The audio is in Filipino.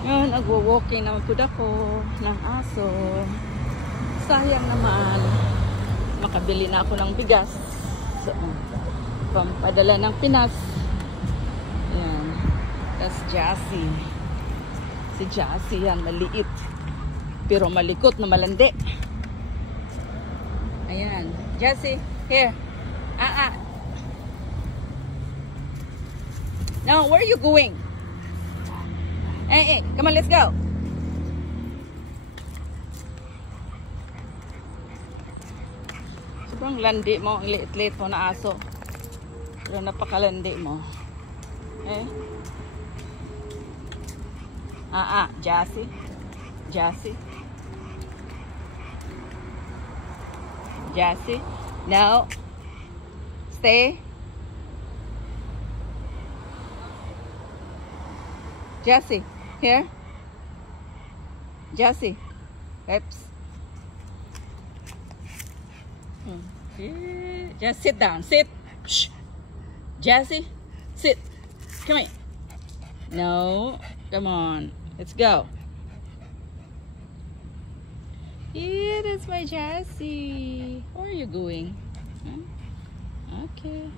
Ngayon, nagwo-walking naman po ako ng aso. Sayang naman. Makabili na ako ng bigas. So, pampadala ng Pinas. Ayan. Tapos Jassy. Si Jassy yan, maliit. Pero malikot na malandi. Ayan. Jassy, here. No, where are you going? Hey, come on, let's go. Sobrang landi mo, ang liit-liit mo na aso. Pero napakalandi mo. Jassy. Jassy. Jassy. No. Stay. Jassy, here. Jassy. Oops. Just sit down. Sit. Shh. Jassy, sit. Come here. No. Come on. Let's go. Here is my Jassy. Where are you going? Huh? Okay.